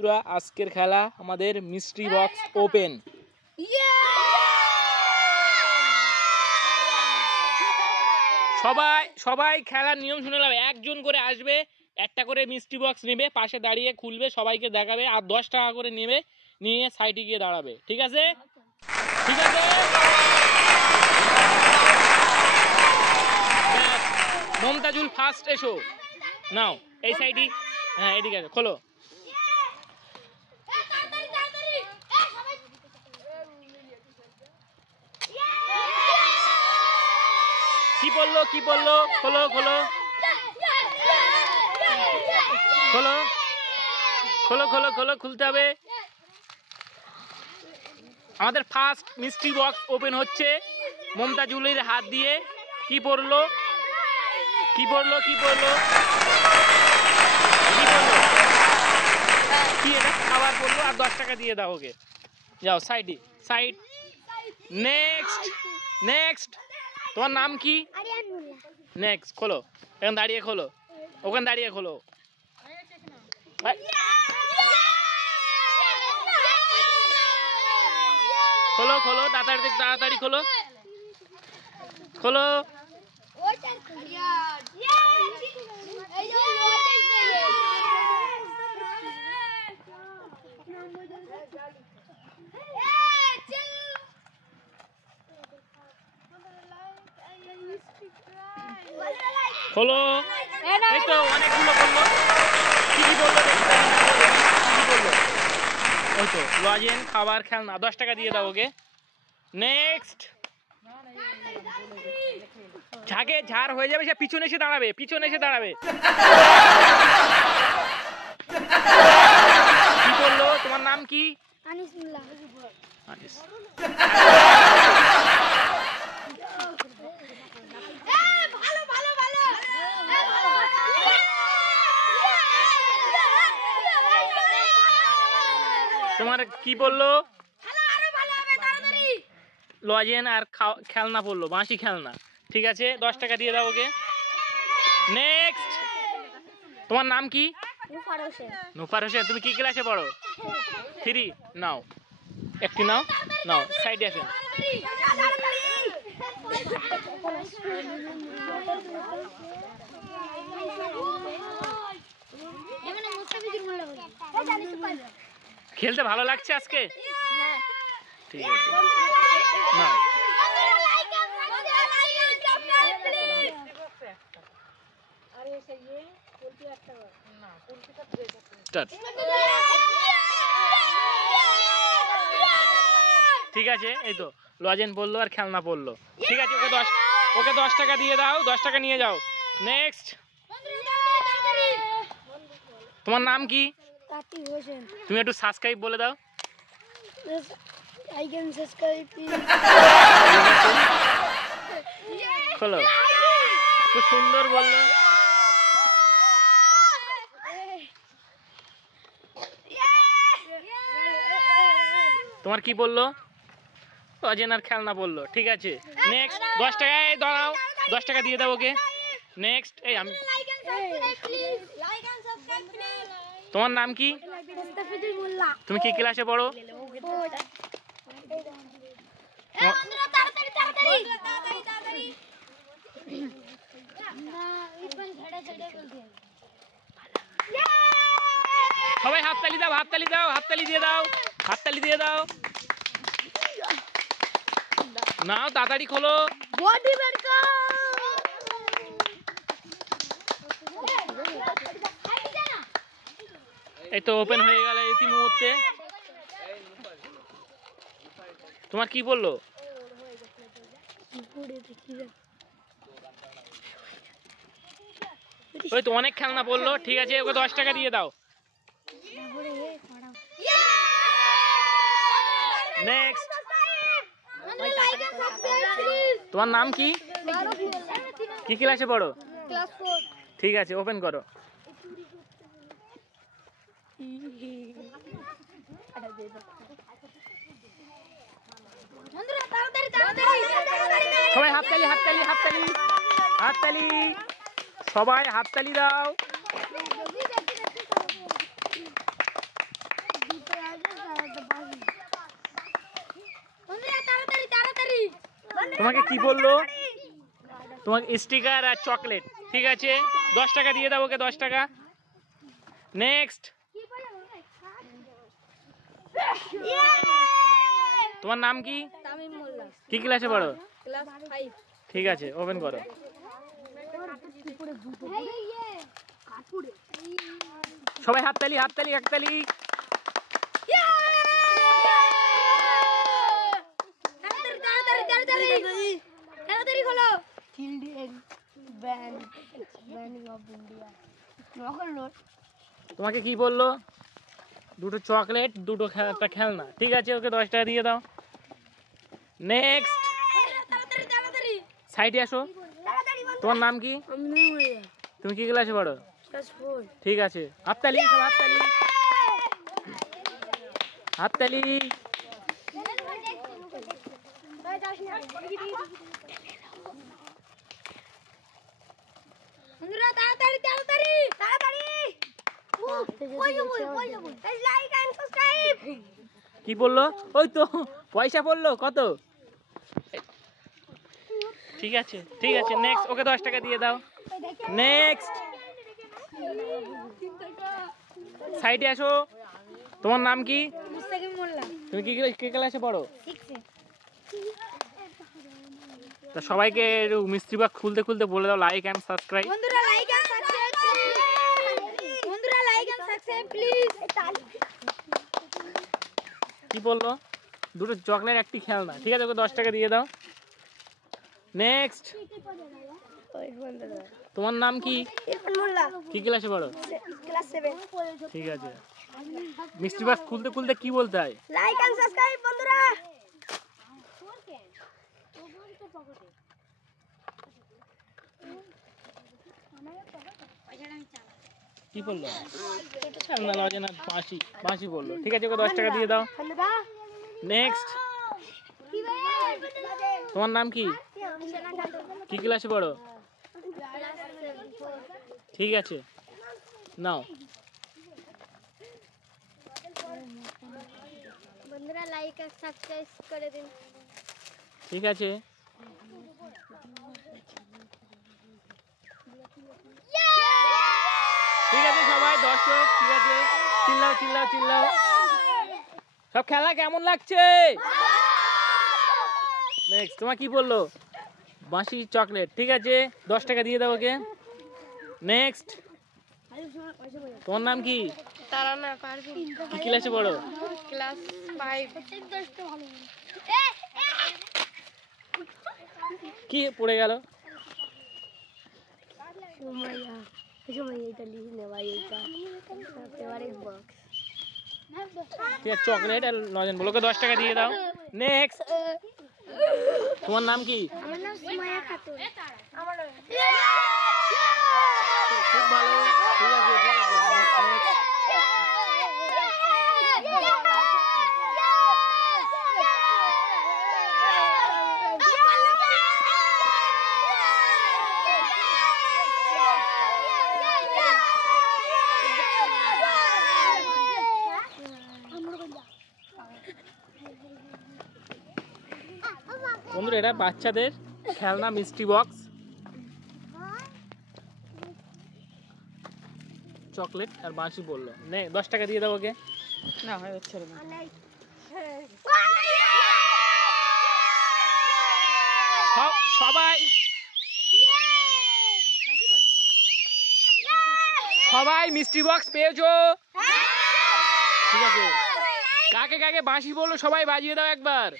বন্ধুরা আজকের খেলা আমাদের মিস্ট্রি বক্স ওপেন। সবাই খেলার নিয়ম শুনে নেবে। একজন করে আসবে, একটা করে মিস্ট্রি বক্স নেবে, পাশে দাঁড়িয়ে খুলবে, সবাইকে দেখাবে, আর 10 টাকা করে নেবে, নিয়ে সাইডে গিয়ে দাঁড়াবে। ঠিক আছে? ঠিক আছে, মমতাজুল ফার্স্ট এসো নাও এই সাইডে। হ্যাঁ এদিকে আছে, খোলো। কি বললো খোলো খোলো খোলো খোলো খোলো খোলো, খুলতে হবে। আমাদের ফার্স্ট মিস্ট্রি বক্স ওপেন হচ্ছে মমতাজুলের হাত দিয়ে। কি পড়লো কি পড়লো কি পড়লো কি পড়লো কি এটা খাবার পড়লো, আর 10 টাকা দিয়ে দাও ওকে। যাও সাইড। নেক্সট তোমার নাম কি? নেক্সট খোলো, এখন দাঁড়িয়ে খোলো, ওখানে দাঁড়িয়ে খোলো। খোলো খোলো তাড়াতাড়ি খোলো খোলো। খোলো, এই তো অনেকগুলো বললো। কি বললো ওই তো লজেন, খাবার, খেলনা, 10 টাকা দিয়ে দাও ওকে। নেক্সট ঝাড় হয়ে যাবে, সে পিছনে এসে দাঁড়াবে। কি বললো? তোমার নাম কি? আনিস। তোমার কি বললো? লজেন আর খেলনা বললো, বাঁশি খেলনা। ঠিক আছে, 10 টাকা দিয়ে দাও ওকে। নেক্সট তোমার নাম কি? নুফার হোসেন। তুমি কি ক্লাসে পড়ো? 3। নাও একটি নাও সাইডে আসেন। খেলতে ভালো লাগছে আজকে? ঠিক আছে, নাও। ঠিক আছে, এই তো লজেন পড়লো আর খেলনা পড়লো। ঠিক আছে, ওকে 10 টাকা দিয়ে দাও, 10 টাকা নিয়ে যাও। নেক্সট তোমার নাম কি? তুমি একটু সাবস্ক্রাইব বলে দাও। খোলো, খুব সুন্দর বললো। তোমার কি বললো? অজেনার খেলনা বললো। ঠিক আছে, নেক্সট 10 টাকা দাঁড়াও, 10 টাকা দিয়ে দাও ওকে। নেক্সট আমি। তোমার নাম কি? তুমি কি ক্লাসে পড়ো? সবাই হাততালি দিয়ে দাও। নাও তাড়াতাড়ি খোলো। এই তো ওপেন হয়ে গেল এই মুহূর্তে। তোমার কি বললো? ওই তো অনেক খেলনা বললো। ঠিক আছে, ওকে 10 টাকা দিয়ে দাও। নেক্সট তোমার নাম কি? কি ক্লাসে পড়ো? ক্লাস 4। ঠিক আছে, ওপেন করো। সবাই হাততালি সবাই হাততালি দাও। তোমাকে কি বললো? তোমাকে স্টিকার আর চকলেট। ঠিক আছে, 10 টাকা দিয়ে দাও ওকে, 10 টাকা। নেক্সট। তোমার নাম কি? কি ক্লাসে পড়ো? ঠিক আছে, ওপেন করো। সবাই হাততালি, হাততালি, হাততালি। তোমাকে কি বললো? দুটো চকলেট, দুটো একটা খেলনা। ঠিক আছে, ওকে 10 টাকা দিয়ে দাও। নেক্সট। সাইডে আসো। তোমার নাম কি? তুমি কি ক্লাসে পড়ো? ঠিক আছে, হাততালি, সব হাততালি, হাততালি। কি বললো? ওই তো পয়সা বললো কত? ঠিক আছে, ঠিক আছে, নেক্সট। ওকে 10 টাকা দিয়ে দাও। নেক্সট। সাইডে আসো। তোমার নাম কি? তুমি কি ক্লাসে পড়ো? তা সবাইকে মিস্ত্রি বক্স খুলতে খুলতে বলে দাও লাইক এন্ড সাবস্ক্রাইব। বন্ধুরা লাইক এন্ড সাবস্ক্রাইব প্লিজ। কি বললো? দুটো চকলেট, একটি খেলনা। ঠিক আছে, ওকে 10 টাকা দিয়ে দাও। নেক্সট। তোমার নাম কি? কি ক্লাসে পড়ো? ক্লাস 7। ঠিক আছে, মিস্ত্রি বক্স খুলতে খুলতে কি বলতে হয়? লাইক এন্ড সাবস্ক্রাইব বন্ধুরা। কি বললো? খেলনা লজে না বাঁশি? বাঁশি বললো। ঠিক আছে, ওকে 10 টাকা দিয়ে দাও। নেক্সট। তোমার নাম কি? কি ক্লাসে পড়ো? ঠিক আছে, নাও। বন্ধুরা লাইক আর সাবস্ক্রাইব করে দিন। ঠিক আছে, ঠিক আছে সবাই দর্শক, ঠিক আছে, চিল্লাও চিল্লাও চিল্লাও। সব খেলা কেমন লাগছে? নেক্সট। তোমার কি বললো? বাঁশি, চকলেট। ঠিক আছে, 10 টাকা দিয়ে দাও ওকে। নেক্সট। তোমার নাম কি? তারানা পারভিন। কি ক্লাসে পড়ো? ক্লাস 5। কি পড়ে গেল? ঠিক আছে, চকলেট আর লজেন বলো। ওকে 10 টাকা দিয়ে দাও। নেক্সট। তোমার নাম কি? আমার নাম সুমাইয়া খাতুন। খুব ভালো। ঠিক আছে, ঠিক আছে। নেক্সট। বন্ধুরা, এটা বাচ্চাদের খেলনা মিষ্টি বক্স, চকলেট আর বাঁশি বললো। নে 10 টাকা দিয়ে দাও ওকে। না হয়ে যাচ্ছে না। সবাই সবাই মিষ্টি বক্স পেয়েছো? ঠিক আছে, কাকে কাকে বাঁশি বললো সবাই বাজিয়ে দাও একবার।